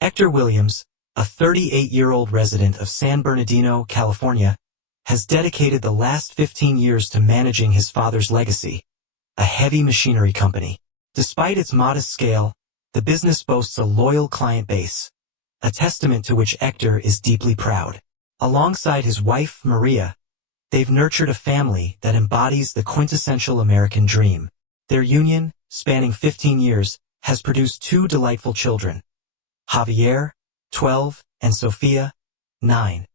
Hector Williams, a 38-year-old resident of San Bernardino, California, has dedicated the last 15 years to managing his father's legacy, a heavy machinery company. Despite its modest scale, the business boasts a loyal client base, a testament to which Hector is deeply proud. Alongside his wife, Maria, they've nurtured a family that embodies the quintessential American dream. Their union, spanning 15 years, has produced two delightful children, Javier, 12, and Sofia, 9.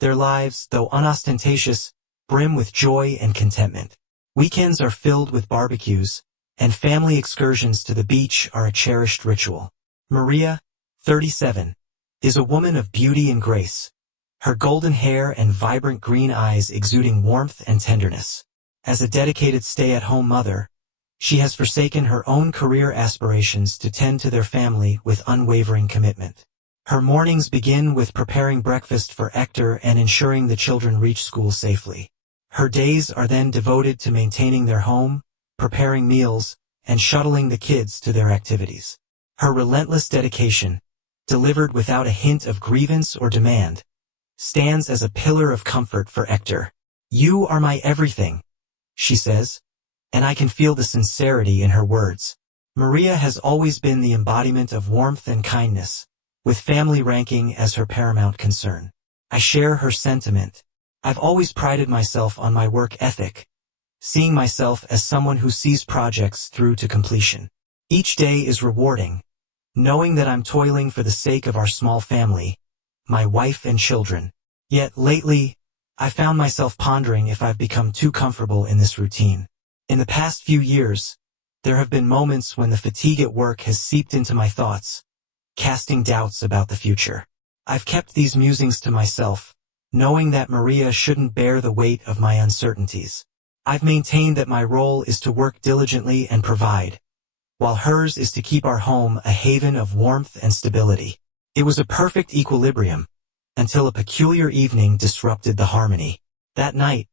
Their lives, though unostentatious, brim with joy and contentment. Weekends are filled with barbecues, and family excursions to the beach are a cherished ritual. Maria, 37, is a woman of beauty and grace, her golden hair and vibrant green eyes exuding warmth and tenderness. As a dedicated stay-at-home mother, she has forsaken her own career aspirations to tend to their family with unwavering commitment. Her mornings begin with preparing breakfast for Hector and ensuring the children reach school safely. Her days are then devoted to maintaining their home, preparing meals, and shuttling the kids to their activities. Her relentless dedication, delivered without a hint of grievance or demand, stands as a pillar of comfort for Hector. "You are my everything," she says, and I can feel the sincerity in her words. Maria has always been the embodiment of warmth and kindness, with family ranking as her paramount concern. I share her sentiment. I've always prided myself on my work ethic, seeing myself as someone who sees projects through to completion. Each day is rewarding, knowing that I'm toiling for the sake of our small family, my wife and children. Yet lately, I found myself pondering if I've become too comfortable in this routine. In the past few years, there have been moments when the fatigue at work has seeped into my thoughts, casting doubts about the future. I've kept these musings to myself, knowing that Maria shouldn't bear the weight of my uncertainties. I've maintained that my role is to work diligently and provide, while hers is to keep our home a haven of warmth and stability. It was a perfect equilibrium, until a peculiar evening disrupted the harmony. That night,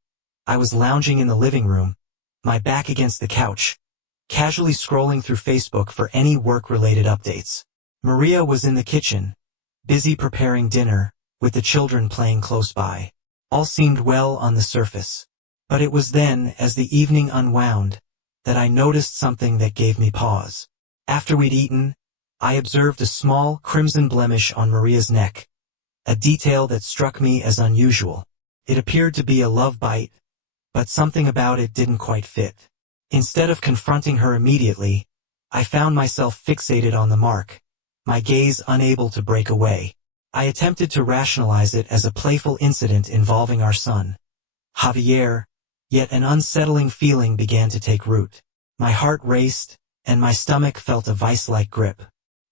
I was lounging in the living room, my back against the couch, casually scrolling through Facebook for any work-related updates. Maria was in the kitchen, busy preparing dinner, with the children playing close by. All seemed well on the surface. But it was then, as the evening unwound, that I noticed something that gave me pause. After we'd eaten, I observed a small, crimson blemish on Maria's neck, a detail that struck me as unusual. It appeared to be a love bite, but something about it didn't quite fit. Instead of confronting her immediately, I found myself fixated on the mark, my gaze unable to break away. I attempted to rationalize it as a playful incident involving our son, Javier, yet an unsettling feeling began to take root. My heart raced, and my stomach felt a vice-like grip.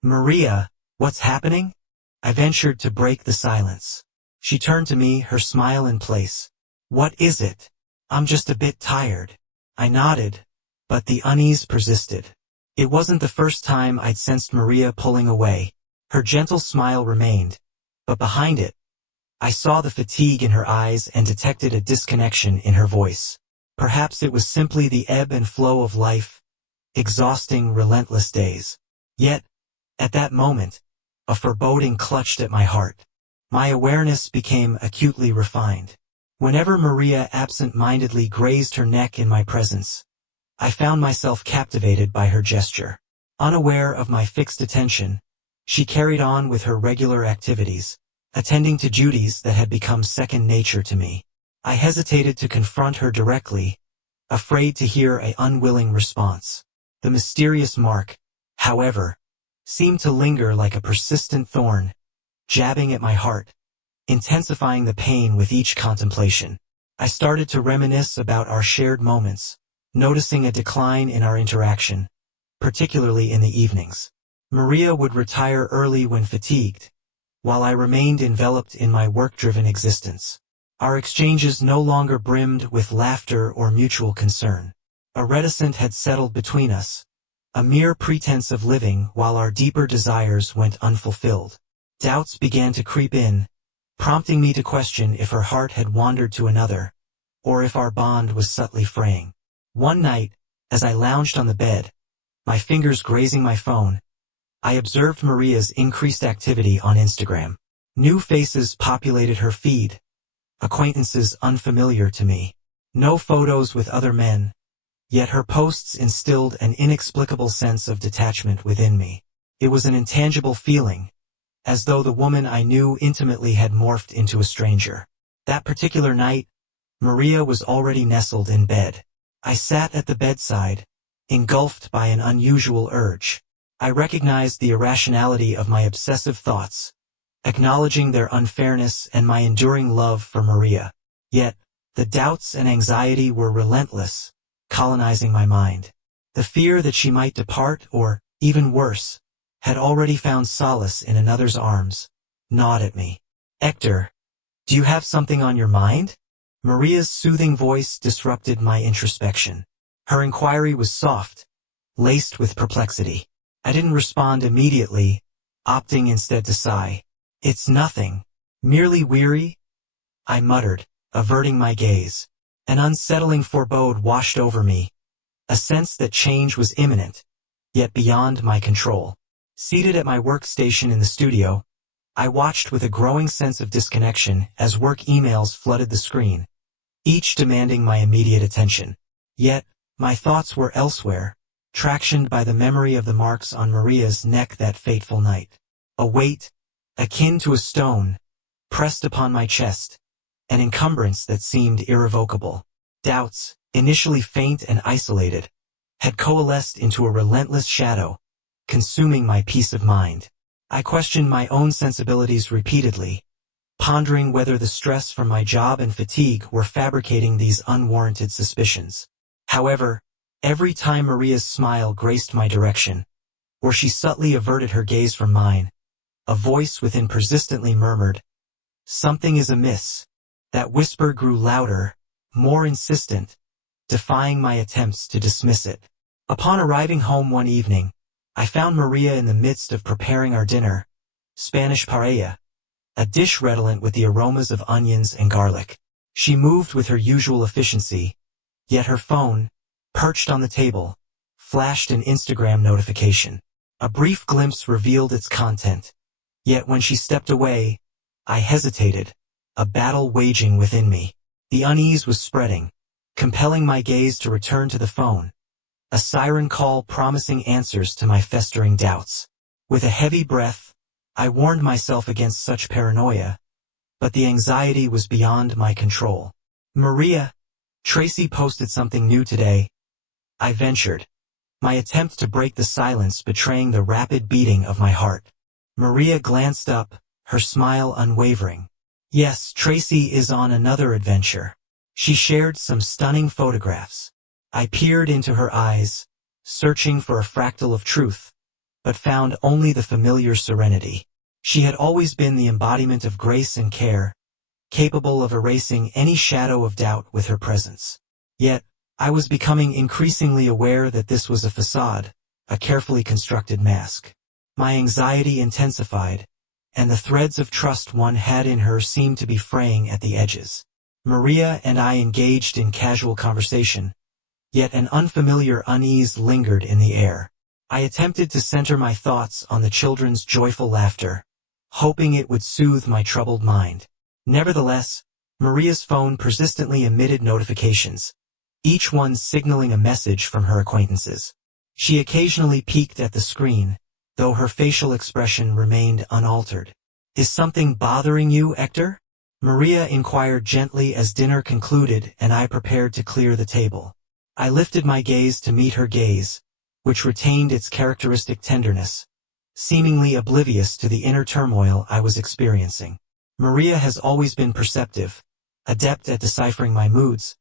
"Maria, what's happening?" I ventured to break the silence. She turned to me, her smile in place. "What is it?" "I'm just a bit tired." I nodded, but the unease persisted. It wasn't the first time I'd sensed Maria pulling away. Her gentle smile remained, but behind it, I saw the fatigue in her eyes and detected a disconnection in her voice. Perhaps it was simply the ebb and flow of life, exhausting, relentless days. Yet, at that moment, a foreboding clutched at my heart. My awareness became acutely refined. Whenever Maria absent-mindedly grazed her neck in my presence, I found myself captivated by her gesture. Unaware of my fixed attention, she carried on with her regular activities, attending to duties that had become second nature to me. I hesitated to confront her directly, afraid to hear an unwilling response. The mysterious mark, however, seemed to linger like a persistent thorn, jabbing at my heart, intensifying the pain with each contemplation. I started to reminisce about our shared moments, noticing a decline in our interaction, particularly in the evenings. Maria would retire early when fatigued, while I remained enveloped in my work-driven existence. Our exchanges no longer brimmed with laughter or mutual concern. A reticence had settled between us, a mere pretense of living while our deeper desires went unfulfilled. Doubts began to creep in, prompting me to question if her heart had wandered to another, or if our bond was subtly fraying. One night, as I lounged on the bed, my fingers grazing my phone, I observed Maria's increased activity on Instagram. New faces populated her feed, acquaintances unfamiliar to me. No photos with other men, yet her posts instilled an inexplicable sense of detachment within me. It was an intangible feeling, as though the woman I knew intimately had morphed into a stranger. That particular night, Maria was already nestled in bed. I sat at the bedside, engulfed by an unusual urge. I recognized the irrationality of my obsessive thoughts, acknowledging their unfairness and my enduring love for Maria. Yet, the doubts and anxiety were relentless, colonizing my mind. The fear that she might depart or, even worse, had already found solace in another's arms, gnawed at me. "Hector, do you have something on your mind?" Maria's soothing voice disrupted my introspection. Her inquiry was soft, laced with perplexity. I didn't respond immediately, opting instead to sigh. "It's nothing. Merely weary," I muttered, averting my gaze. An unsettling forebode washed over me, a sense that change was imminent, yet beyond my control. Seated at my workstation in the studio, I watched with a growing sense of disconnection as work emails flooded the screen, each demanding my immediate attention. Yet, my thoughts were elsewhere, tractioned by the memory of the marks on Maria's neck that fateful night. A weight, akin to a stone, pressed upon my chest, an encumbrance that seemed irrevocable. Doubts, initially faint and isolated, had coalesced into a relentless shadow, consuming my peace of mind. I questioned my own sensibilities repeatedly, pondering whether the stress from my job and fatigue were fabricating these unwarranted suspicions. However, every time Maria's smile graced my direction, or she subtly averted her gaze from mine, a voice within persistently murmured, "Something is amiss." That whisper grew louder, more insistent, defying my attempts to dismiss it. Upon arriving home one evening, I found Maria in the midst of preparing our dinner, Spanish paella, a dish redolent with the aromas of onions and garlic. She moved with her usual efficiency, yet her phone, perched on the table, flashed an Instagram notification. A brief glimpse revealed its content, yet when she stepped away, I hesitated, a battle waging within me. The unease was spreading, compelling my gaze to return to the phone, a siren call promising answers to my festering doubts. With a heavy breath, I warned myself against such paranoia, but the anxiety was beyond my control. "Maria, Tracy posted something new today," I ventured, my attempt to break the silence betraying the rapid beating of my heart. Maria glanced up, her smile unwavering. "Yes, Tracy is on another adventure." She shared some stunning photographs. I peered into her eyes, searching for a fractal of truth, but found only the familiar serenity. She had always been the embodiment of grace and care, capable of erasing any shadow of doubt with her presence. Yet, I was becoming increasingly aware that this was a facade, a carefully constructed mask. My anxiety intensified, and the threads of trust one had in her seemed to be fraying at the edges. Maria and I engaged in casual conversation, yet an unfamiliar unease lingered in the air. I attempted to center my thoughts on the children's joyful laughter, hoping it would soothe my troubled mind. Nevertheless, Maria's phone persistently emitted notifications, each one signaling a message from her acquaintances. She occasionally peeked at the screen, though her facial expression remained unaltered. "Is something bothering you, Hector?" Maria inquired gently as dinner concluded and I prepared to clear the table. I lifted my gaze to meet her gaze, which retained its characteristic tenderness, seemingly oblivious to the inner turmoil I was experiencing. Maria has always been perceptive, adept at deciphering my moods,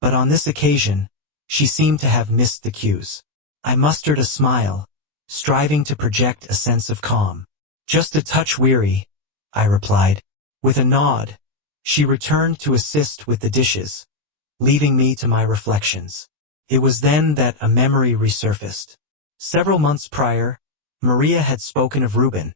but on this occasion, she seemed to have missed the cues. I mustered a smile, striving to project a sense of calm. "Just a touch weary," I replied. With a nod, she returned to assist with the dishes, leaving me to my reflections. It was then that a memory resurfaced. Several months prior, Maria had spoken of Ruben,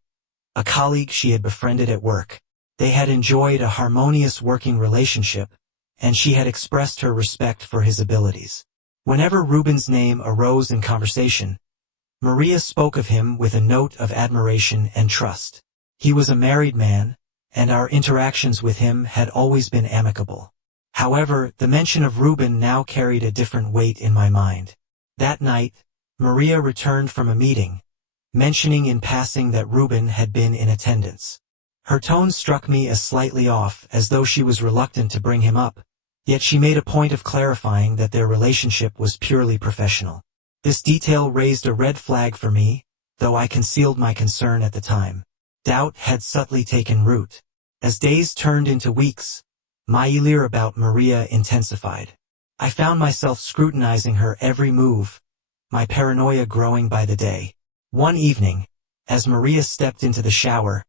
a colleague she had befriended at work. They had enjoyed a harmonious working relationship, and she had expressed her respect for his abilities. Whenever Ruben's name arose in conversation, Maria spoke of him with a note of admiration and trust. He was a married man, and our interactions with him had always been amicable. However, the mention of Ruben now carried a different weight in my mind. That night, Maria returned from a meeting, mentioning in passing that Ruben had been in attendance. Her tone struck me as slightly off, as though she was reluctant to bring him up, yet she made a point of clarifying that their relationship was purely professional. This detail raised a red flag for me, though I concealed my concern at the time. Doubt had subtly taken root. As days turned into weeks, my ire about Maria intensified. I found myself scrutinizing her every move, my paranoia growing by the day. One evening, as Maria stepped into the shower,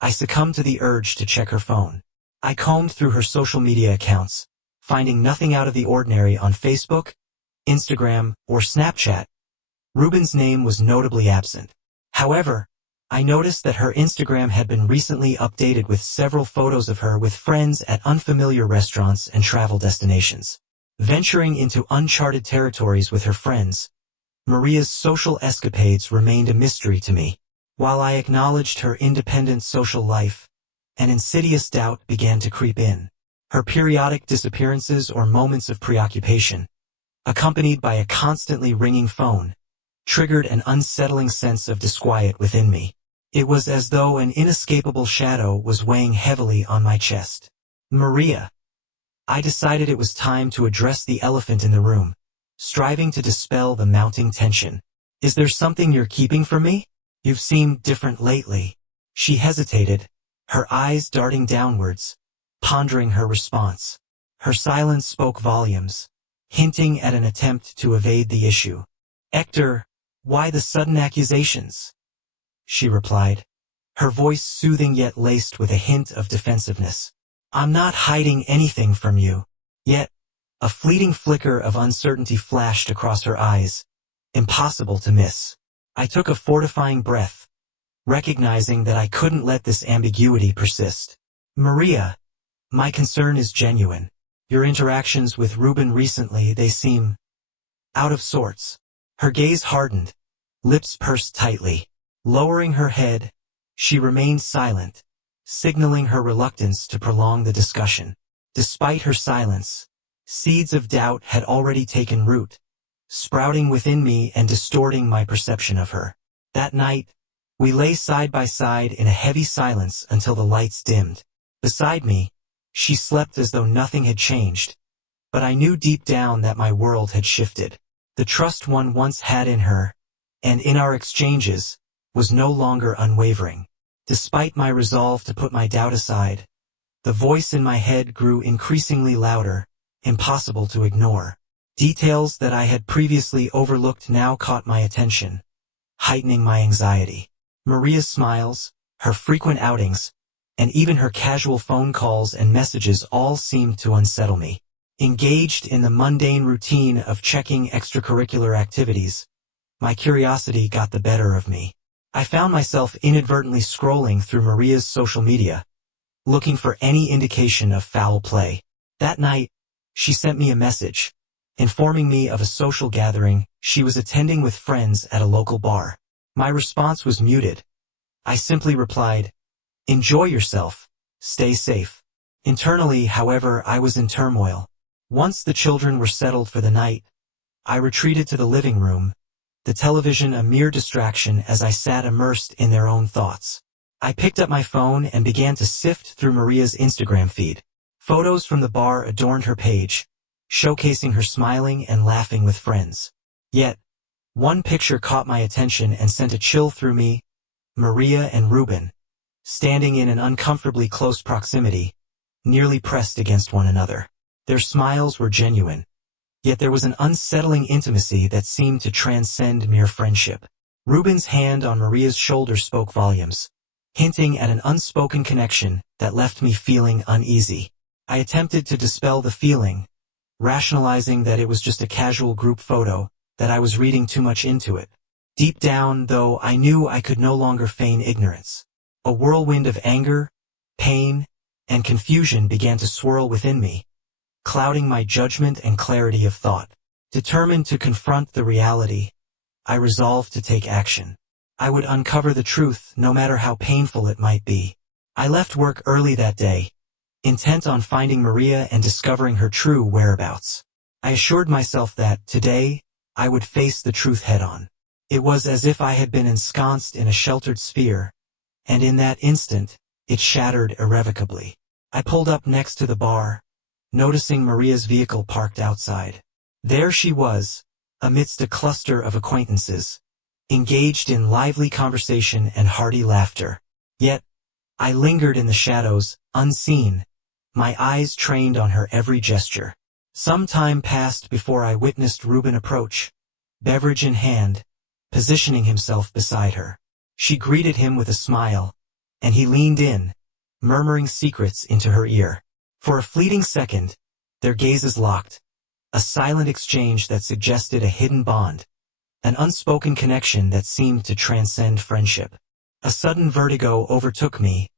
I succumbed to the urge to check her phone. I combed through her social media accounts, finding nothing out of the ordinary on Facebook, Instagram, or Snapchat. Ruben's name was notably absent. However, I noticed that her Instagram had been recently updated with several photos of her with friends at unfamiliar restaurants and travel destinations. Venturing into uncharted territories with her friends, Maria's social escapades remained a mystery to me. While I acknowledged her independent social life, an insidious doubt began to creep in. Her periodic disappearances or moments of preoccupation, accompanied by a constantly ringing phone, triggered an unsettling sense of disquiet within me. It was as though an inescapable shadow was weighing heavily on my chest. Maria. I decided it was time to address the elephant in the room, striving to dispel the mounting tension. Is there something you're keeping from me? You've seemed different lately. She hesitated, her eyes darting downwards, pondering her response. Her silence spoke volumes, hinting at an attempt to evade the issue. Hector, why the sudden accusations? She replied, her voice soothing yet laced with a hint of defensiveness. I'm not hiding anything from you. Yet, a fleeting flicker of uncertainty flashed across her eyes, impossible to miss. I took a fortifying breath, recognizing that I couldn't let this ambiguity persist. Maria, my concern is genuine. Your interactions with Ruben recently, they seem out of sorts. Her gaze hardened, lips pursed tightly. Lowering her head, she remained silent, signaling her reluctance to prolong the discussion. Despite her silence, seeds of doubt had already taken root, sprouting within me and distorting my perception of her. That night, we lay side by side in a heavy silence until the lights dimmed. Beside me, she slept as though nothing had changed, but I knew deep down that my world had shifted. The trust one once had in her, and in our exchanges, was no longer unwavering. Despite my resolve to put my doubt aside, the voice in my head grew increasingly louder, impossible to ignore. Details that I had previously overlooked now caught my attention, heightening my anxiety. Maria's smiles, her frequent outings, and even her casual phone calls and messages all seemed to unsettle me. Engaged in the mundane routine of checking extracurricular activities, my curiosity got the better of me. I found myself inadvertently scrolling through Maria's social media, looking for any indication of foul play. That night, she sent me a message, informing me of a social gathering she was attending with friends at a local bar. My response was muted. I simply replied, "Enjoy yourself, stay safe." Internally, however, I was in turmoil. Once the children were settled for the night, I retreated to the living room, the television a mere distraction as I sat immersed in their own thoughts. I picked up my phone and began to sift through Maria's Instagram feed. Photos from the bar adorned her page, showcasing her smiling and laughing with friends. Yet, one picture caught my attention and sent a chill through me. Maria and Ruben, standing in an uncomfortably close proximity, nearly pressed against one another. Their smiles were genuine, yet there was an unsettling intimacy that seemed to transcend mere friendship. Ruben's hand on Maria's shoulder spoke volumes, hinting at an unspoken connection that left me feeling uneasy. I attempted to dispel the feeling, rationalizing that it was just a casual group photo, that I was reading too much into it. Deep down, though, I knew I could no longer feign ignorance. A whirlwind of anger, pain, and confusion began to swirl within me, clouding my judgment and clarity of thought. Determined to confront the reality, I resolved to take action. I would uncover the truth, no matter how painful it might be. I left work early that day, intent on finding Maria and discovering her true whereabouts. I assured myself that, today, I would face the truth head-on. It was as if I had been ensconced in a sheltered sphere, and in that instant, it shattered irrevocably. I pulled up next to the bar, noticing Maria's vehicle parked outside. There she was, amidst a cluster of acquaintances, engaged in lively conversation and hearty laughter. Yet, I lingered in the shadows, unseen, my eyes trained on her every gesture. Some time passed before I witnessed Reuben approach, beverage in hand, positioning himself beside her. She greeted him with a smile, and he leaned in, murmuring secrets into her ear. For a fleeting second, their gazes locked, a silent exchange that suggested a hidden bond, an unspoken connection that seemed to transcend friendship. A sudden vertigo overtook me,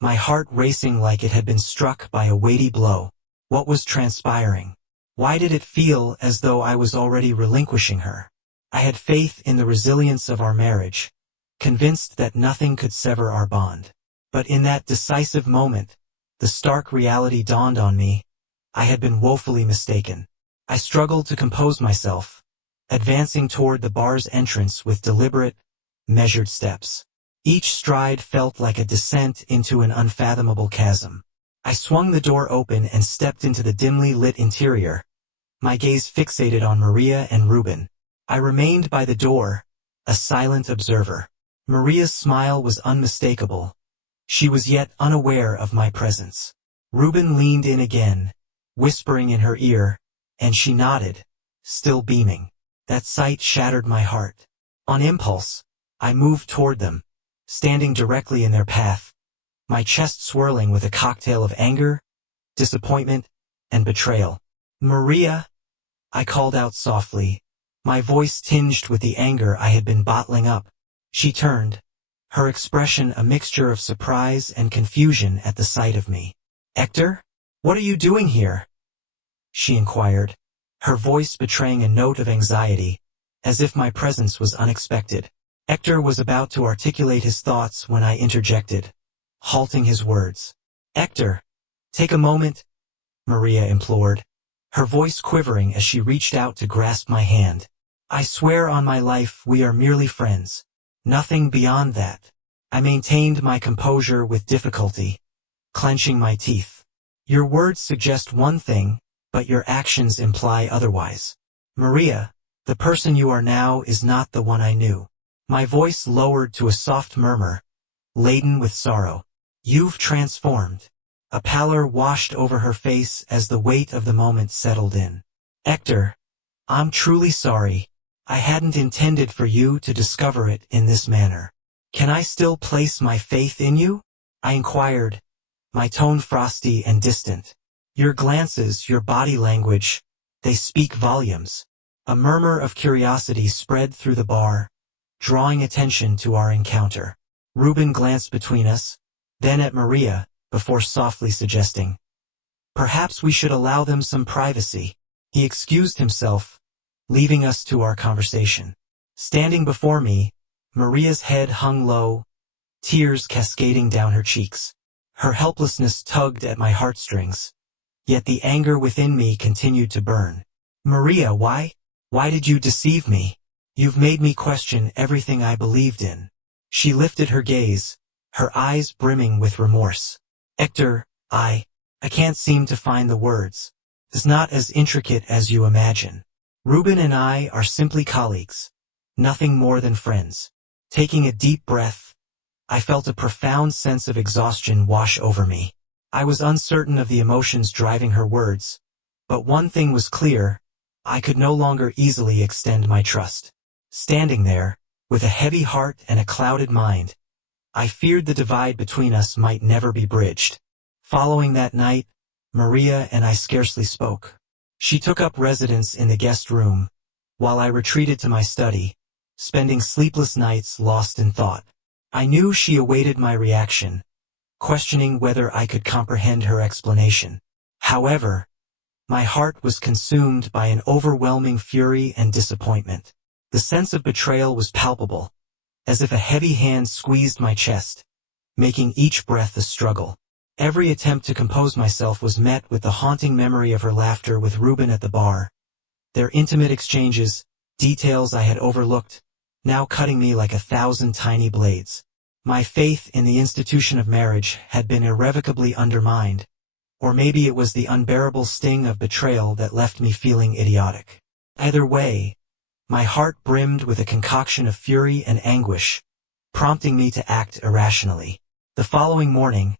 my heart racing like it had been struck by a weighty blow. What was transpiring? Why did it feel as though I was already relinquishing her? I had faith in the resilience of our marriage, convinced that nothing could sever our bond. But in that decisive moment, the stark reality dawned on me. I had been woefully mistaken. I struggled to compose myself, advancing toward the bar's entrance with deliberate, measured steps. Each stride felt like a descent into an unfathomable chasm. I swung the door open and stepped into the dimly lit interior, my gaze fixated on Maria and Reuben. I remained by the door, a silent observer. Maria's smile was unmistakable. She was yet unaware of my presence. Reuben leaned in again, whispering in her ear, and she nodded, still beaming. That sight shattered my heart. On impulse, I moved toward them, standing directly in their path, my chest swirling with a cocktail of anger, disappointment, and betrayal. "Maria," I called out softly, my voice tinged with the anger I had been bottling up. She turned, her expression a mixture of surprise and confusion at the sight of me. "Hector? What are you doing here?" she inquired, her voice betraying a note of anxiety, as if my presence was unexpected. Hector was about to articulate his thoughts when I interjected, halting his words. "Hector, take a moment," Maria implored, her voice quivering as she reached out to grasp my hand. "I swear on my life we are merely friends. Nothing beyond that." I maintained my composure with difficulty, clenching my teeth. "Your words suggest one thing, but your actions imply otherwise. Maria, the person you are now is not the one I knew." My voice lowered to a soft murmur, laden with sorrow. "You've transformed." A pallor washed over her face as the weight of the moment settled in. "Hector, I'm truly sorry. I hadn't intended for you to discover it in this manner. Can I still place my faith in you?" I inquired, my tone frosty and distant. "Your glances, your body language, they speak volumes." A murmur of curiosity spread through the bar, drawing attention to our encounter. Reuben glanced between us, then at Maria, before softly suggesting, "Perhaps we should allow them some privacy." He excused himself, leaving us to our conversation. Standing before me, Maria's head hung low, tears cascading down her cheeks. Her helplessness tugged at my heartstrings, yet the anger within me continued to burn. "Maria, why did you deceive me? You've made me question everything I believed in." She lifted her gaze, her eyes brimming with remorse. "Hector, I can't seem to find the words. It's not as intricate as you imagine. Reuben and I are simply colleagues, nothing more than friends." Taking a deep breath, I felt a profound sense of exhaustion wash over me. I was uncertain of the emotions driving her words, but one thing was clear: I could no longer easily extend my trust. Standing there, with a heavy heart and a clouded mind, I feared the divide between us might never be bridged. Following that night, Maria and I scarcely spoke. She took up residence in the guest room, while I retreated to my study, spending sleepless nights lost in thought. I knew she awaited my reaction, questioning whether I could comprehend her explanation. However, my heart was consumed by an overwhelming fury and disappointment. The sense of betrayal was palpable, as if a heavy hand squeezed my chest, making each breath a struggle. Every attempt to compose myself was met with the haunting memory of her laughter with Reuben at the bar, their intimate exchanges, details I had overlooked, now cutting me like 1,000 tiny blades. My faith in the institution of marriage had been irrevocably undermined, or maybe it was the unbearable sting of betrayal that left me feeling idiotic. Either way, my heart brimmed with a concoction of fury and anguish, prompting me to act irrationally. The following morning,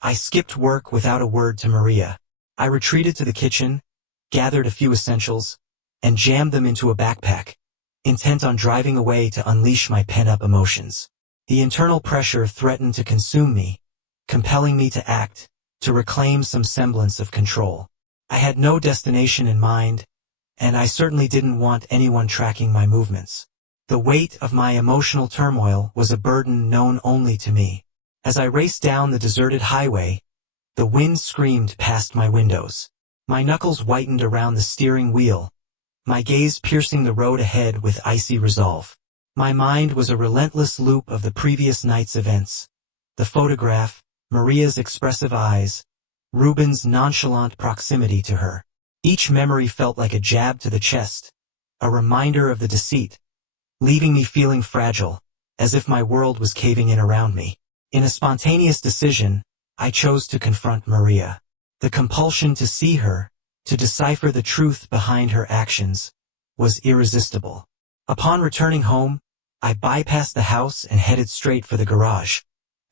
I skipped work without a word to Maria. I retreated to the kitchen, gathered a few essentials, and jammed them into a backpack, intent on driving away to unleash my pent-up emotions. The internal pressure threatened to consume me, compelling me to act, to reclaim some semblance of control. I had no destination in mind, and I certainly didn't want anyone tracking my movements. The weight of my emotional turmoil was a burden known only to me. As I raced down the deserted highway, the wind screamed past my windows. My knuckles whitened around the steering wheel, my gaze piercing the road ahead with icy resolve. My mind was a relentless loop of the previous night's events. The photograph, Maria's expressive eyes, Reuben's nonchalant proximity to her. Each memory felt like a jab to the chest, a reminder of the deceit, leaving me feeling fragile, as if my world was caving in around me. In a spontaneous decision, I chose to confront Maria. The compulsion to see her, to decipher the truth behind her actions, was irresistible. Upon returning home, I bypassed the house and headed straight for the garage,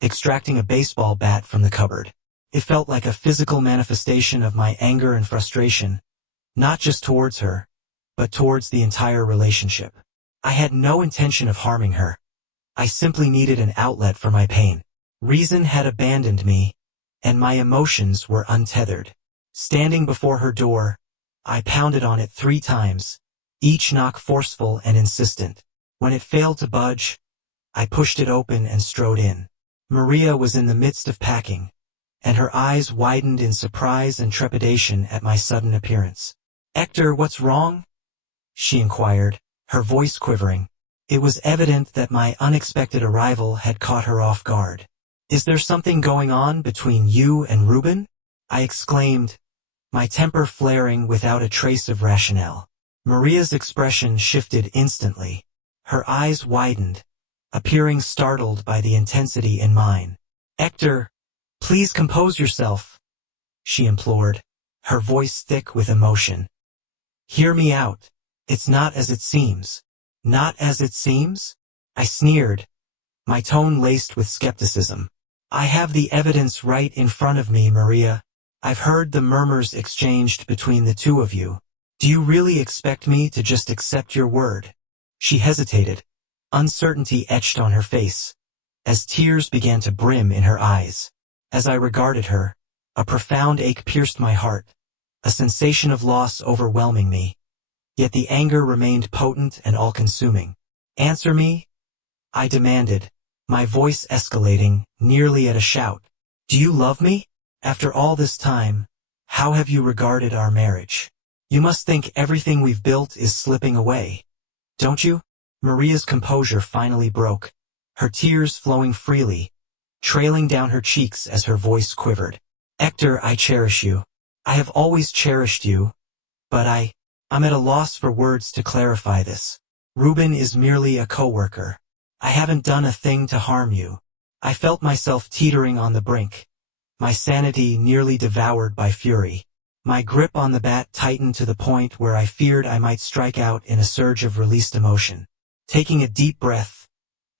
extracting a baseball bat from the cupboard. It felt like a physical manifestation of my anger and frustration, not just towards her, but towards the entire relationship. I had no intention of harming her. I simply needed an outlet for my pain. Reason had abandoned me, and my emotions were untethered. Standing before her door, I pounded on it 3 times, each knock forceful and insistent. When it failed to budge, I pushed it open and strode in. Maria was in the midst of packing, and her eyes widened in surprise and trepidation at my sudden appearance. "Hector, what's wrong?" she inquired, her voice quivering. It was evident that my unexpected arrival had caught her off guard. "Is there something going on between you and Reuben?" I exclaimed, my temper flaring without a trace of rationale. Maria's expression shifted instantly. Her eyes widened, appearing startled by the intensity in mine. "Hector, please compose yourself," she implored, her voice thick with emotion. "Hear me out. It's not as it seems." "Not as it seems?" I sneered, my tone laced with skepticism. "I have the evidence right in front of me, Maria. I've heard the murmurs exchanged between the two of you. Do you really expect me to just accept your word?" She hesitated, uncertainty etched on her face, as tears began to brim in her eyes. As I regarded her, a profound ache pierced my heart, a sensation of loss overwhelming me. Yet the anger remained potent and all-consuming. "Answer me," I demanded, my voice escalating, nearly at a shout. "Do you love me? After all this time, how have you regarded our marriage? You must think everything we've built is slipping away, don't you?" Maria's composure finally broke, her tears flowing freely, trailing down her cheeks as her voice quivered. "Hector, I cherish you. I have always cherished you, but I'm at a loss for words to clarify this. Reuben is merely a coworker. I haven't done a thing to harm you." I felt myself teetering on the brink, my sanity nearly devoured by fury. My grip on the bat tightened to the point where I feared I might strike out in a surge of released emotion. Taking a deep breath,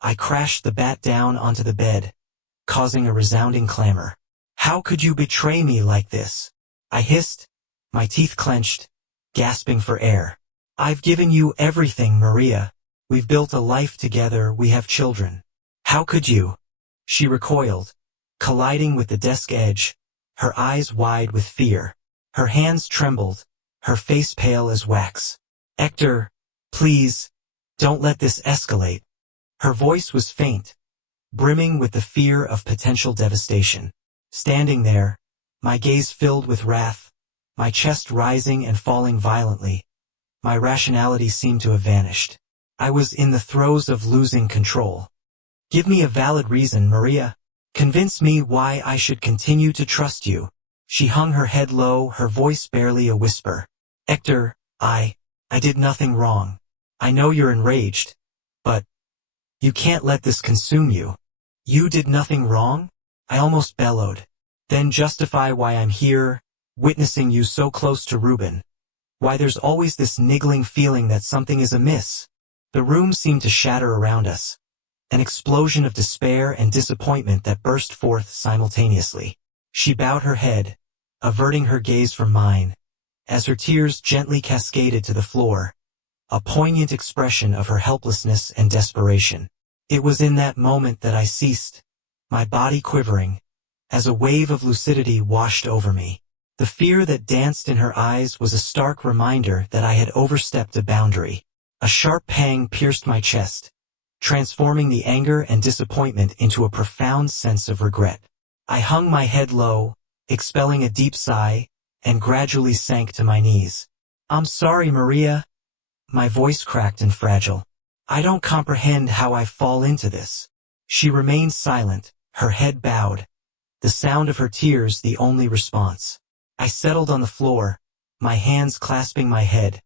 I crashed the bat down onto the bed, causing a resounding clamor. "How could you betray me like this?" I hissed, my teeth clenched, gasping for air. "I've given you everything, Maria. We've built a life together, we have children. How could you?" She recoiled, colliding with the desk edge, her eyes wide with fear. Her hands trembled, her face pale as wax. "Hector, please, don't let this escalate." Her voice was faint, brimming with the fear of potential devastation. Standing there, my gaze filled with wrath, my chest rising and falling violently, my rationality seemed to have vanished. I was in the throes of losing control. Give me a valid reason, Maria. Convince me why I should continue to trust you. She hung her head low, her voice barely a whisper. Hector, I did nothing wrong. I know you're enraged, but you can't let this consume you. You did nothing wrong? I almost bellowed. Then justify why I'm here, witnessing you so close to Ruben. Why there's always this niggling feeling that something is amiss. The room seemed to shatter around us. An explosion of despair and disappointment that burst forth simultaneously. She bowed her head, averting her gaze from mine, as her tears gently cascaded to the floor, a poignant expression of her helplessness and desperation. It was in that moment that I ceased, my body quivering, as a wave of lucidity washed over me. The fear that danced in her eyes was a stark reminder that I had overstepped a boundary. A sharp pang pierced my chest, transforming the anger and disappointment into a profound sense of regret. I hung my head low, expelling a deep sigh, and gradually sank to my knees. I'm sorry, Maria. My voice cracked and fragile. I don't comprehend how I fall into this. She remained silent, her head bowed, the sound of her tears the only response. I settled on the floor, my hands clasping my head,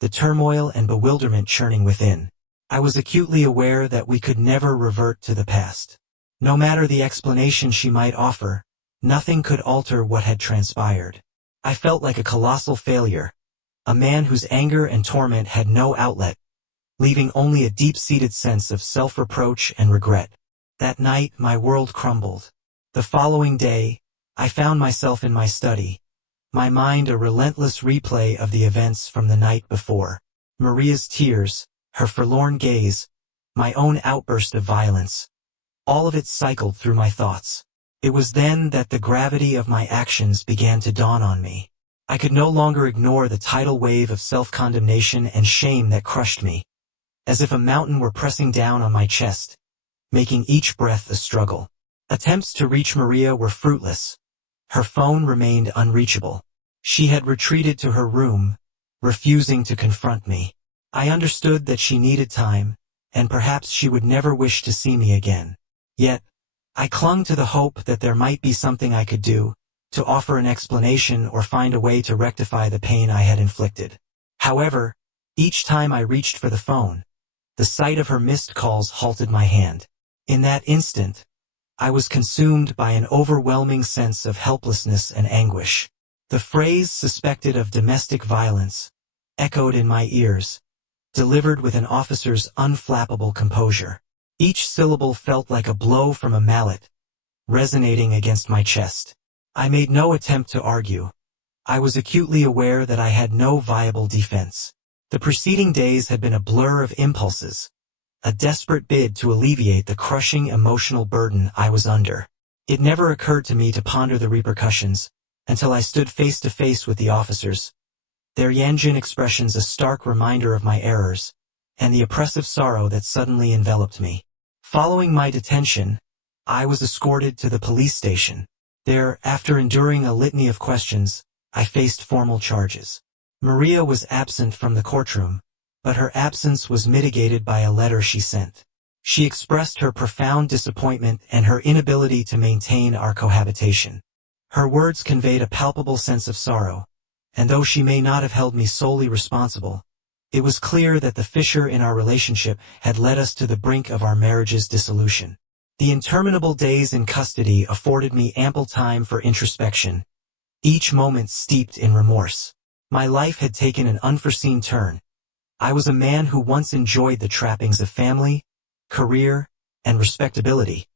the turmoil and bewilderment churning within. I was acutely aware that we could never revert to the past. No matter the explanation she might offer, nothing could alter what had transpired. I felt like a colossal failure, a man whose anger and torment had no outlet, leaving only a deep-seated sense of self-reproach and regret. That night, my world crumbled. The following day, I found myself in my study, my mind a relentless replay of the events from the night before. Maria's tears, her forlorn gaze, my own outburst of violence. All of it cycled through my thoughts. It was then that the gravity of my actions began to dawn on me. I could no longer ignore the tidal wave of self-condemnation and shame that crushed me, as if a mountain were pressing down on my chest, making each breath a struggle. Attempts to reach Maria were fruitless. Her phone remained unreachable. She had retreated to her room, refusing to confront me. I understood that she needed time, and perhaps she would never wish to see me again. Yet, I clung to the hope that there might be something I could do, to offer an explanation or find a way to rectify the pain I had inflicted. However, each time I reached for the phone, the sight of her missed calls halted my hand. In that instant, I was consumed by an overwhelming sense of helplessness and anguish. The phrase "suspected of domestic violence" echoed in my ears, delivered with an officer's unflappable composure. Each syllable felt like a blow from a mallet, resonating against my chest. I made no attempt to argue. I was acutely aware that I had no viable defense. The preceding days had been a blur of impulses, a desperate bid to alleviate the crushing emotional burden I was under. It never occurred to me to ponder the repercussions, until I stood face to face with the officers, their Yanjin expressions a stark reminder of my errors, and the oppressive sorrow that suddenly enveloped me. Following my detention, I was escorted to the police station. There, after enduring a litany of questions, I faced formal charges. Maria was absent from the courtroom, but her absence was mitigated by a letter she sent. She expressed her profound disappointment and her inability to maintain our cohabitation. Her words conveyed a palpable sense of sorrow, and though she may not have held me solely responsible, it was clear that the fissure in our relationship had led us to the brink of our marriage's dissolution. The interminable days in custody afforded me ample time for introspection, each moment steeped in remorse. My life had taken an unforeseen turn. I was a man who once enjoyed the trappings of family, career, and respectability,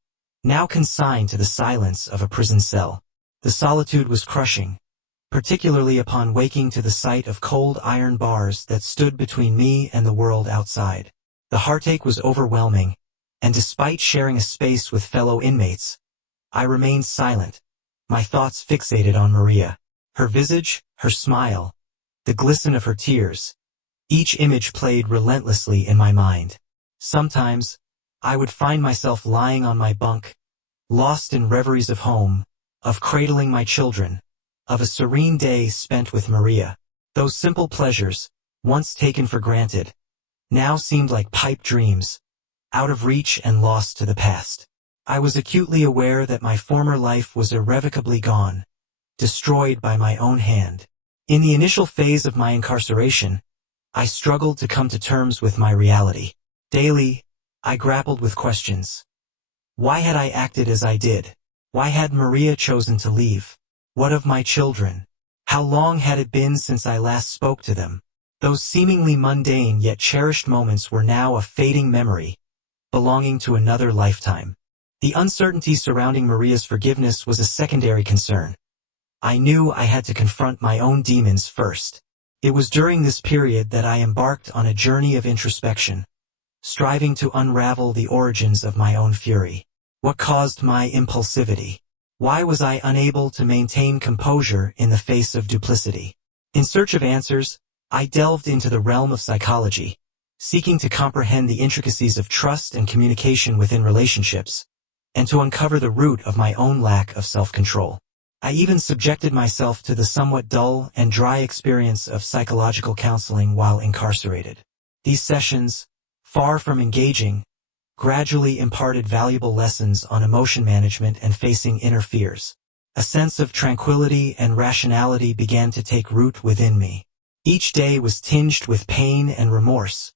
now consigned to the silence of a prison cell. The solitude was crushing, particularly upon waking to the sight of cold iron bars that stood between me and the world outside. The heartache was overwhelming, and despite sharing a space with fellow inmates, I remained silent, my thoughts fixated on Maria. Her visage, her smile, the glisten of her tears, each image played relentlessly in my mind. Sometimes, I would find myself lying on my bunk, lost in reveries of home, of cradling my children, of a serene day spent with Maria. Those simple pleasures, once taken for granted, now seemed like pipe dreams, out of reach and lost to the past. I was acutely aware that my former life was irrevocably gone, destroyed by my own hand. In the initial phase of my incarceration, I struggled to come to terms with my reality. Daily, I grappled with questions. Why had I acted as I did? Why had Maria chosen to leave? What of my children? How long had it been since I last spoke to them? Those seemingly mundane yet cherished moments were now a fading memory, belonging to another lifetime. The uncertainty surrounding Maria's forgiveness was a secondary concern. I knew I had to confront my own demons first. It was during this period that I embarked on a journey of introspection, striving to unravel the origins of my own fury. What caused my impulsivity? Why was I unable to maintain composure in the face of duplicity? In search of answers, I delved into the realm of psychology, seeking to comprehend the intricacies of trust and communication within relationships, and to uncover the root of my own lack of self-control. I even subjected myself to the somewhat dull and dry experience of psychological counseling while incarcerated. These sessions, far from engaging, gradually imparted valuable lessons on emotion management and facing inner fears. A sense of tranquility and rationality began to take root within me. Each day was tinged with pain and remorse,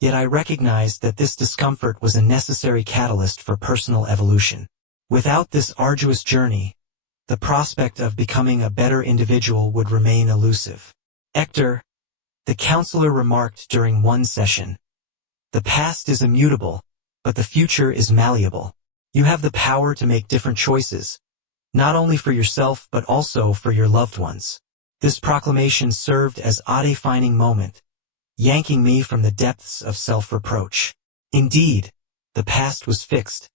yet I recognized that this discomfort was a necessary catalyst for personal evolution. Without this arduous journey, the prospect of becoming a better individual would remain elusive. Hector, the counselor remarked during one session, the past is immutable, but the future is malleable. You have the power to make different choices, not only for yourself but also for your loved ones. This proclamation served as a defining moment, yanking me from the depths of self-reproach. Indeed, the past was fixed,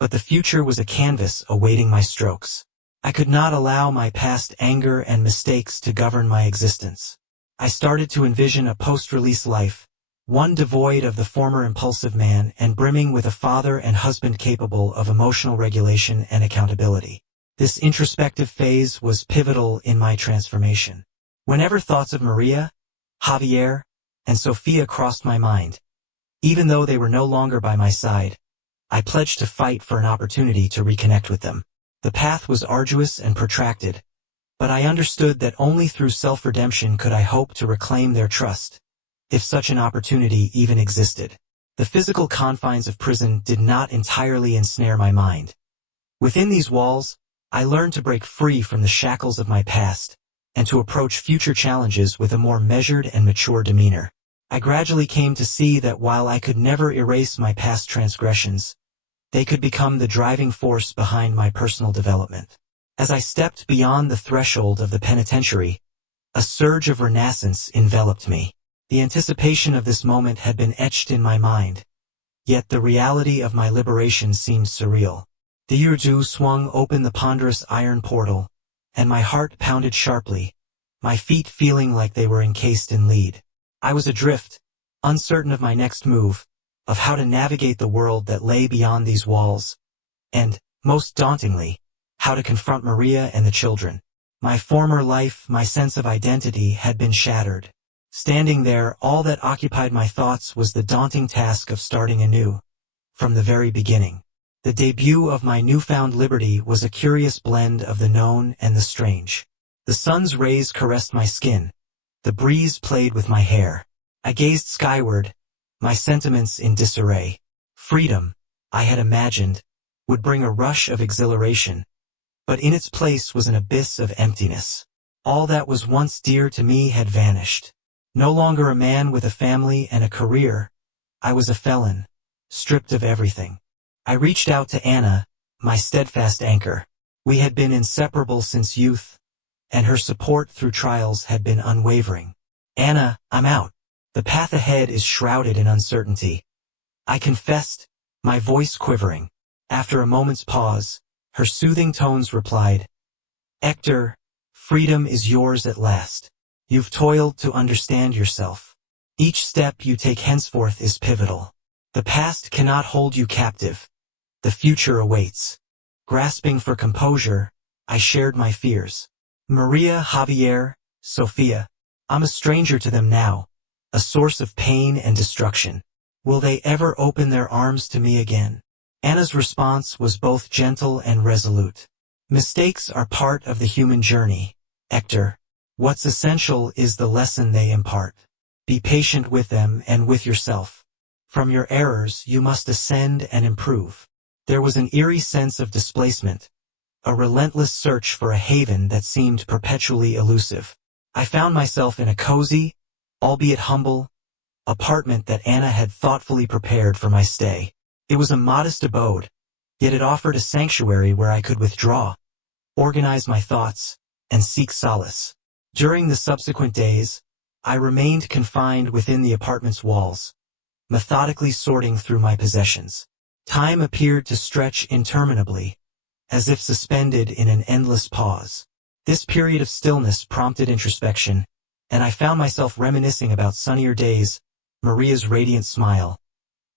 but the future was a canvas awaiting my strokes. I could not allow my past anger and mistakes to govern my existence. I started to envision a post-release life, one devoid of the former impulsive man and brimming with a father and husband capable of emotional regulation and accountability. This introspective phase was pivotal in my transformation. Whenever thoughts of Maria, Javier, and Sofia crossed my mind, even though they were no longer by my side, I pledged to fight for an opportunity to reconnect with them. The path was arduous and protracted, but I understood that only through self-redemption could I hope to reclaim their trust, if such an opportunity even existed. The physical confines of prison did not entirely ensnare my mind. Within these walls, I learned to break free from the shackles of my past, and to approach future challenges with a more measured and mature demeanor. I gradually came to see that while I could never erase my past transgressions, they could become the driving force behind my personal development. As I stepped beyond the threshold of the penitentiary, a surge of renaissance enveloped me. The anticipation of this moment had been etched in my mind, yet the reality of my liberation seemed surreal. The Urdu swung open the ponderous iron portal, and my heart pounded sharply, my feet feeling like they were encased in lead. I was adrift, uncertain of my next move, of how to navigate the world that lay beyond these walls, and, most dauntingly, how to confront Maria and the children. My former life, my sense of identity, had been shattered. Standing there, all that occupied my thoughts was the daunting task of starting anew, from the very beginning. The debut of my newfound liberty was a curious blend of the known and the strange. The sun's rays caressed my skin. The breeze played with my hair. I gazed skyward, my sentiments in disarray. Freedom, I had imagined, would bring a rush of exhilaration, but in its place was an abyss of emptiness. All that was once dear to me had vanished. No longer a man with a family and a career, I was a felon, stripped of everything. I reached out to Anna, my steadfast anchor. We had been inseparable since youth, and her support through trials had been unwavering. Anna, I'm out. The path ahead is shrouded in uncertainty. I confessed, my voice quivering. After a moment's pause, her soothing tones replied, Hector, freedom is yours at last. You've toiled to understand yourself. Each step you take henceforth is pivotal. The past cannot hold you captive. The future awaits. Grasping for composure, I shared my fears. Maria, Javier, Sofia, I'm a stranger to them now, a source of pain and destruction. Will they ever open their arms to me again? Anna's response was both gentle and resolute. Mistakes are part of the human journey, Hector. What's essential is the lesson they impart. Be patient with them and with yourself. From your errors you must ascend and improve. There was an eerie sense of displacement, a relentless search for a haven that seemed perpetually elusive. I found myself in a cozy, albeit humble, apartment that Anna had thoughtfully prepared for my stay. It was a modest abode, yet it offered a sanctuary where I could withdraw, organize my thoughts, and seek solace. During the subsequent days, I remained confined within the apartment's walls, methodically sorting through my possessions. Time appeared to stretch interminably, as if suspended in an endless pause. This period of stillness prompted introspection, and I found myself reminiscing about sunnier days, Maria's radiant smile,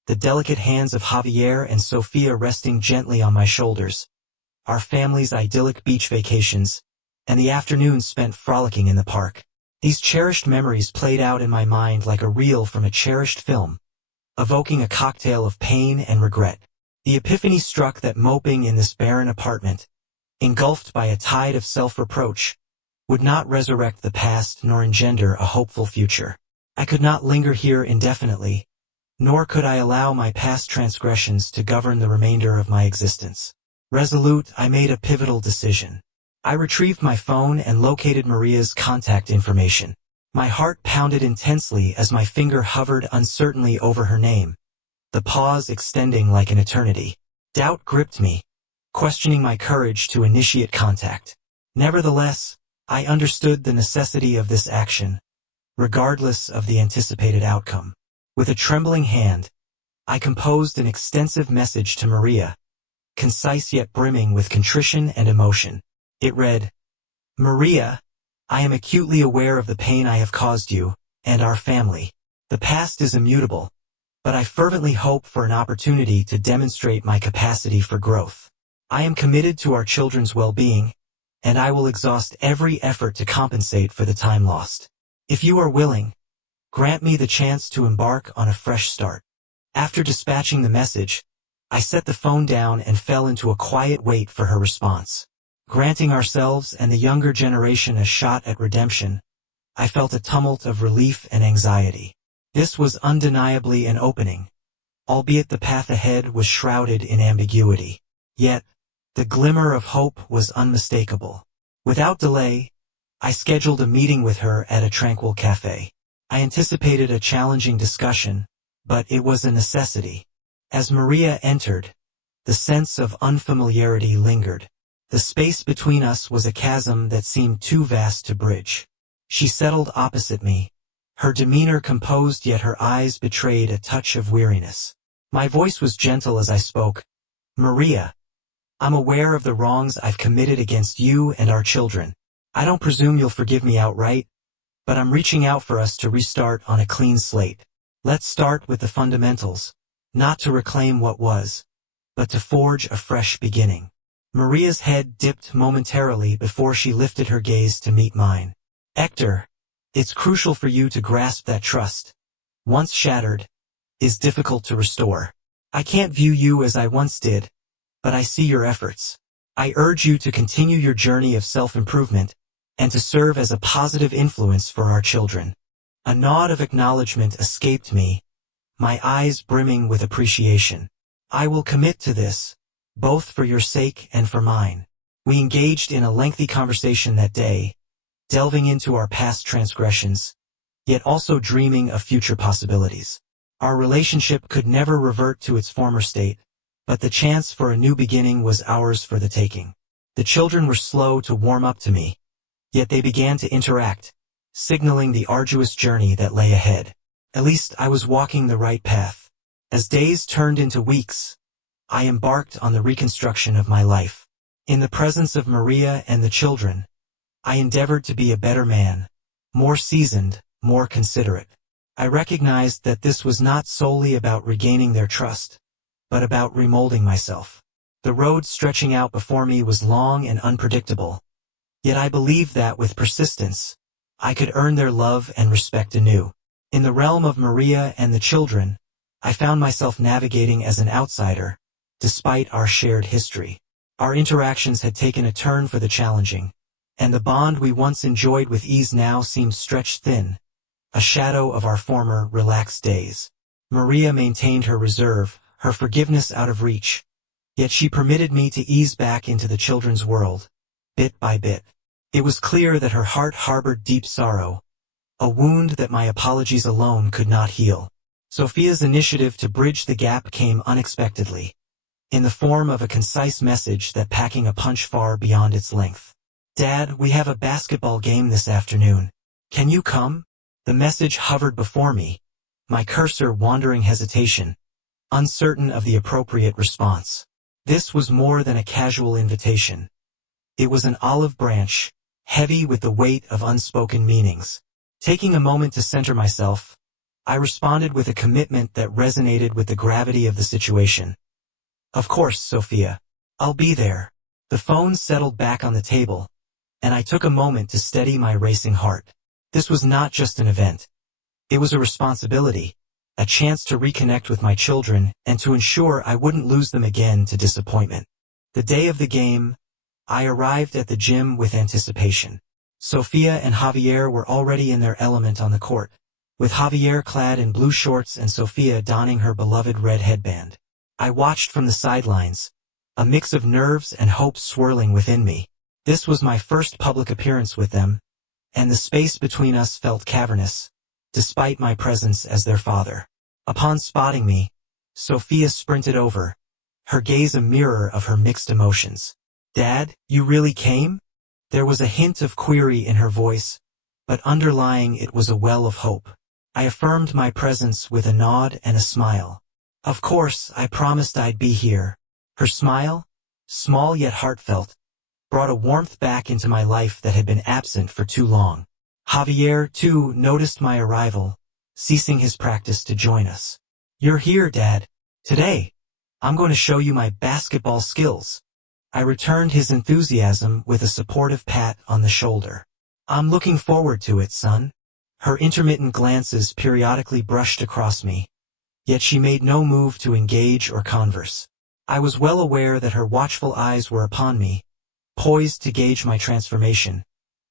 the delicate hands of Javier and Sofia resting gently on my shoulders, our family's idyllic beach vacations, and the afternoons spent frolicking in the park. These cherished memories played out in my mind like a reel from a cherished film, evoking a cocktail of pain and regret. The epiphany struck that moping in this barren apartment, engulfed by a tide of self-reproach, would not resurrect the past nor engender a hopeful future. I could not linger here indefinitely, nor could I allow my past transgressions to govern the remainder of my existence. Resolute, I made a pivotal decision. I retrieved my phone and located Maria's contact information. My heart pounded intensely as my finger hovered uncertainly over her name, the pause extending like an eternity. Doubt gripped me, questioning my courage to initiate contact. Nevertheless, I understood the necessity of this action, regardless of the anticipated outcome. With a trembling hand, I composed an extensive message to Maria, concise yet brimming with contrition and emotion. It read, "Maria, I am acutely aware of the pain I have caused you, and our family. The past is immutable, but I fervently hope for an opportunity to demonstrate my capacity for growth. I am committed to our children's well-being, and I will exhaust every effort to compensate for the time lost. If you are willing, grant me the chance to embark on a fresh start." After dispatching the message, I set the phone down and fell into a quiet wait for her response. Granting ourselves and the younger generation a shot at redemption, I felt a tumult of relief and anxiety. This was undeniably an opening, albeit the path ahead was shrouded in ambiguity. Yet, the glimmer of hope was unmistakable. Without delay, I scheduled a meeting with her at a tranquil cafe. I anticipated a challenging discussion, but it was a necessity. As Maria entered, the sense of unfamiliarity lingered. The space between us was a chasm that seemed too vast to bridge. She settled opposite me, her demeanor composed yet her eyes betrayed a touch of weariness. My voice was gentle as I spoke. "Maria, I'm aware of the wrongs I've committed against you and our children. I don't presume you'll forgive me outright, but I'm reaching out for us to restart on a clean slate. Let's start with the fundamentals, not to reclaim what was, but to forge a fresh beginning." Maria's head dipped momentarily before she lifted her gaze to meet mine. "Hector, it's crucial for you to grasp that trust, once shattered, is difficult to restore. I can't view you as I once did, but I see your efforts. I urge you to continue your journey of self-improvement, and to serve as a positive influence for our children." A nod of acknowledgement escaped me, my eyes brimming with appreciation. "I will commit to this, both for your sake and for mine." We engaged in a lengthy conversation that day, delving into our past transgressions, yet also dreaming of future possibilities. Our relationship could never revert to its former state, but the chance for a new beginning was ours for the taking. The children were slow to warm up to me, yet they began to interact, signaling the arduous journey that lay ahead. At least I was walking the right path. As days turned into weeks, I embarked on the reconstruction of my life. In the presence of Maria and the children, I endeavored to be a better man, more seasoned, more considerate. I recognized that this was not solely about regaining their trust, but about remolding myself. The road stretching out before me was long and unpredictable, yet I believed that with persistence, I could earn their love and respect anew. In the realm of Maria and the children, I found myself navigating as an outsider, despite our shared history. Our interactions had taken a turn for the challenging, and the bond we once enjoyed with ease now seemed stretched thin, a shadow of our former relaxed days. Maria maintained her reserve, her forgiveness out of reach, yet she permitted me to ease back into the children's world, bit by bit. It was clear that her heart harbored deep sorrow, a wound that my apologies alone could not heal. Sophia's initiative to bridge the gap came unexpectedly, in the form of a concise message that packing a punch far beyond its length. "Dad, we have a basketball game this afternoon. Can you come?" The message hovered before me, my cursor wandering hesitation, uncertain of the appropriate response. This was more than a casual invitation. It was an olive branch, heavy with the weight of unspoken meanings. Taking a moment to center myself, I responded with a commitment that resonated with the gravity of the situation. "Of course, Sophia. I'll be there." The phone settled back on the table, and I took a moment to steady my racing heart. This was not just an event. It was a responsibility, a chance to reconnect with my children and to ensure I wouldn't lose them again to disappointment. The day of the game, I arrived at the gym with anticipation. Sophia and Javier were already in their element on the court, with Javier clad in blue shorts and Sophia donning her beloved red headband. I watched from the sidelines, a mix of nerves and hope swirling within me. This was my first public appearance with them, and the space between us felt cavernous, despite my presence as their father. Upon spotting me, Sophia sprinted over, her gaze a mirror of her mixed emotions. "Dad, you really came?" There was a hint of query in her voice, but underlying it was a well of hope. I affirmed my presence with a nod and a smile. "Of course, I promised I'd be here." Her smile, small yet heartfelt, brought a warmth back into my life that had been absent for too long. Javier, too, noticed my arrival, ceasing his practice to join us. "You're here, Dad. Today, I'm going to show you my basketball skills." I returned his enthusiasm with a supportive pat on the shoulder. "I'm looking forward to it, son." Her intermittent glances periodically brushed across me, yet she made no move to engage or converse. I was well aware that her watchful eyes were upon me, poised to gauge my transformation,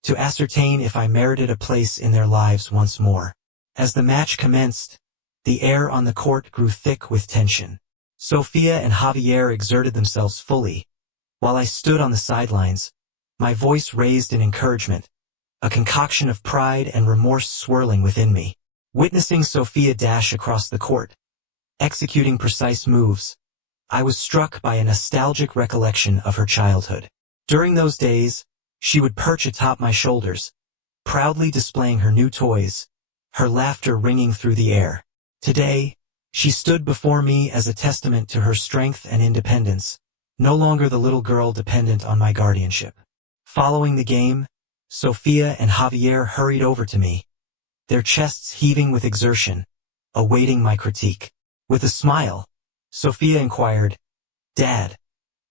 to ascertain if I merited a place in their lives once more. As the match commenced, the air on the court grew thick with tension. Sophia and Javier exerted themselves fully, while I stood on the sidelines, my voice raised in encouragement, a concoction of pride and remorse swirling within me. Witnessing Sophia dash across the court, executing precise moves, I was struck by a nostalgic recollection of her childhood. During those days, she would perch atop my shoulders, proudly displaying her new toys, her laughter ringing through the air. Today, she stood before me as a testament to her strength and independence, no longer the little girl dependent on my guardianship. Following the game, Sophia and Javier hurried over to me, their chests heaving with exertion, awaiting my critique. With a smile, Sophia inquired, "Dad,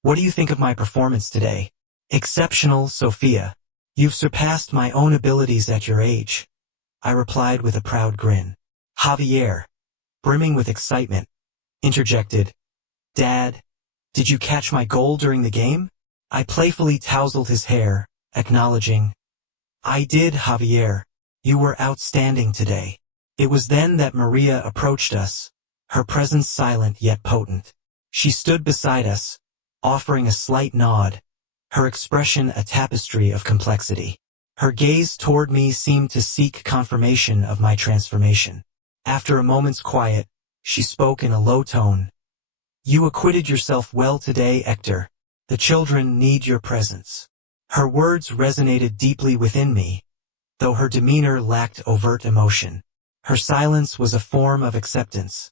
what do you think of my performance today?" "Exceptional, Sophia. You've surpassed my own abilities at your age," I replied with a proud grin. Javier, brimming with excitement, interjected, "Dad, did you catch my goal during the game?" I playfully tousled his hair, acknowledging, "I did, Javier. You were outstanding today." It was then that Maria approached us, her presence silent yet potent. She stood beside us, offering a slight nod, her expression a tapestry of complexity. Her gaze toward me seemed to seek confirmation of my transformation. After a moment's quiet, she spoke in a low tone. "You acquitted yourself well today, Hector. The children need your presence." Her words resonated deeply within me, though her demeanor lacked overt emotion. Her silence was a form of acceptance,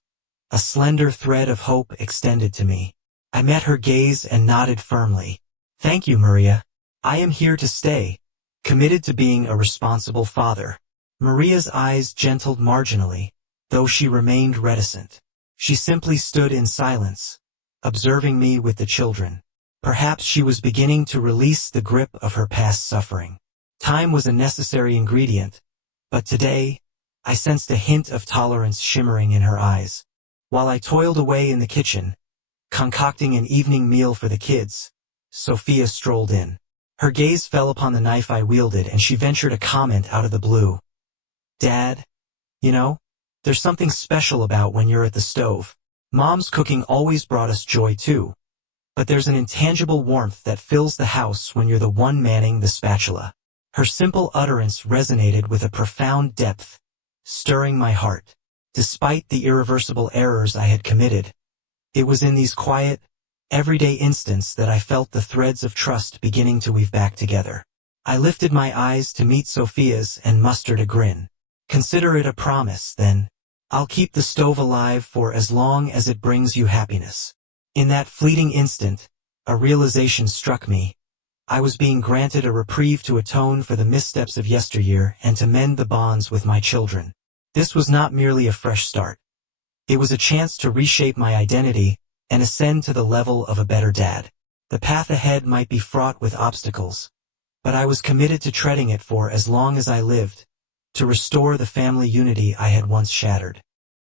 a slender thread of hope extended to me. I met her gaze and nodded firmly. "Thank you, Maria. I am here to stay, committed to being a responsible father." Maria's eyes gentled marginally, though she remained reticent. She simply stood in silence, observing me with the children. Perhaps she was beginning to release the grip of her past suffering. Time was a necessary ingredient, but today, I sensed a hint of tolerance shimmering in her eyes. While I toiled away in the kitchen, concocting an evening meal for the kids, Sophia strolled in. Her gaze fell upon the knife I wielded and she ventured a comment out of the blue. "Dad, you know, there's something special about when you're at the stove. Mom's cooking always brought us joy too. But there's an intangible warmth that fills the house when you're the one manning the spatula." Her simple utterance resonated with a profound depth, stirring my heart. Despite the irreversible errors I had committed, it was in these quiet, everyday instants that I felt the threads of trust beginning to weave back together. I lifted my eyes to meet Sophia's and mustered a grin. "Consider it a promise, then. I'll keep the stove alive for as long as it brings you happiness." In that fleeting instant, a realization struck me. I was being granted a reprieve to atone for the missteps of yesteryear and to mend the bonds with my children. This was not merely a fresh start. It was a chance to reshape my identity and ascend to the level of a better dad. The path ahead might be fraught with obstacles, but I was committed to treading it for as long as I lived, to restore the family unity I had once shattered.